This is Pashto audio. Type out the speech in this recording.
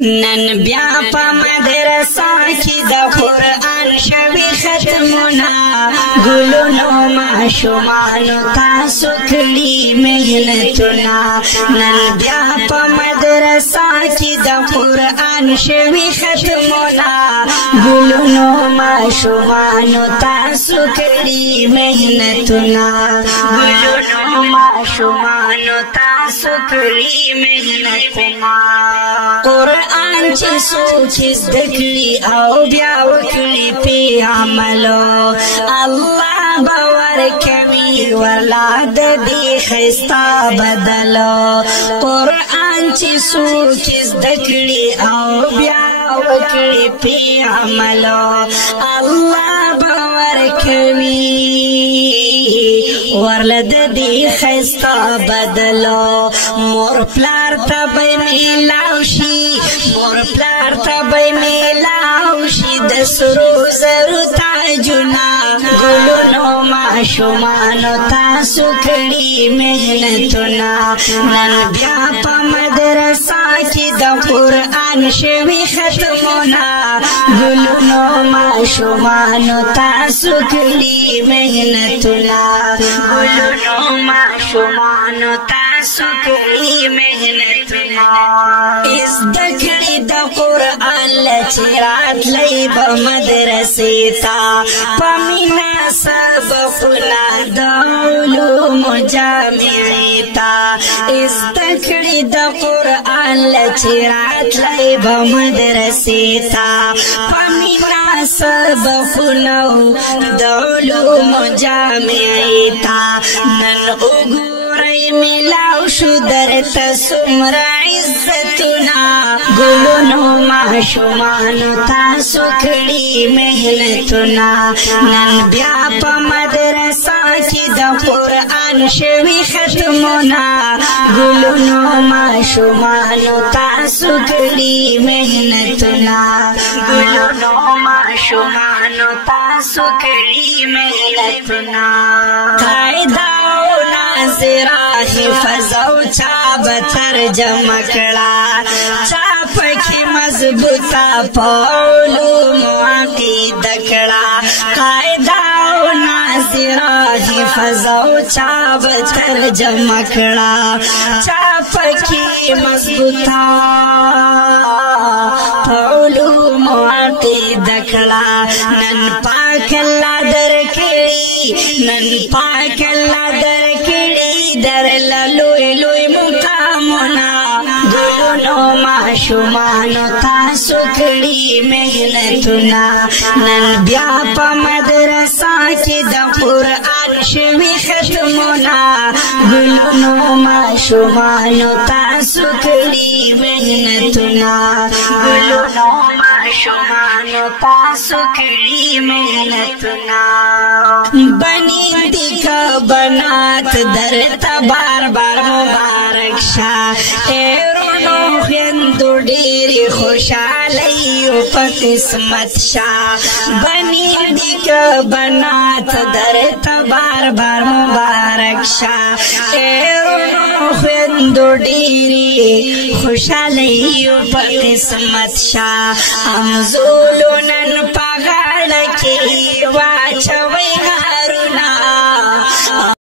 نن بیا په مدرسه کې د قرآن شوي ختمونه ګلونو ماشومانو تاسو کړي محنتونه نن بیا په مدرسه کې د قرآن شوي ختمونه ګلونو ماشومانو تاسو کړي محنتونه ګلونو ماشومانو تاسو کړي محنتونه قرآن چې څوک زده کړي او بیا وکړي پې عملو الله به ورکوي ورله د دې ښایسته بدلو قرآن چې څوک زده کړي او بیا وکړي پې عملو الله به ورکوي ورله د دې ښایسته بدلو مور پلار ته به میلاو شي مور پلار ته به میلاو شي د سرو زرو تاجونه ګلونو ماشومانو تاسو کړي محنتونه نن بیا په مدرسه کې د قرآن شوي ختمونه ګلونو ماشومانو تاسو کړي محنتونه ګلونو ماشومانو تاسو کړي محنتونه زده کړي د قرآن له چې راتلی به مدرسې ته په مینه سبقونه د علومو جامعې ته زده کړي د قرآن له چې راتلی به مدرسې ته په مینه سبقونه د علومو جامعې ته نن وګورئ میلاو شو درته څومره عزتونه ګلونو ماشومانو تاسو کړي محنتونه نن بیا په مدرسه کې د قرآن شوي ختمونه ګلونو ماشومانو تاسو کړي محنتونه ګلونو ماشومانو تاسو کړي محنتونه قاعده او ناظره حفظ او چا به ترجمه کړه چا پکې مضبوطه په علومو عقیده کړه قاعده او ناظره حفظ او چا به ترجمه کړه چا پکې مضبوطه په علومو عقیده کړه نن پاک الله درکړي نن پاک الله درکړي درله لوی لوی مقامونه ګلونو ماشومانو تاسو کړي محنتونه نن بیا په مدرسه کې د قرآن شوي ختمونه ګلونو ماشومانو تاسو کړي محنتونه ګلونو ماشومانو تاسو کړي محنتونه بنی دي که بنات درته بار بار مبارک شه ایرونو خویندو ډېرې خوشحالۍ په قسمت شه بنی دي که بنات درته بار بار مبارک شه ایرونو خویندو ډېرې خوشحالۍ په قسمت شه همزولو نن په غاړه کې واچوئ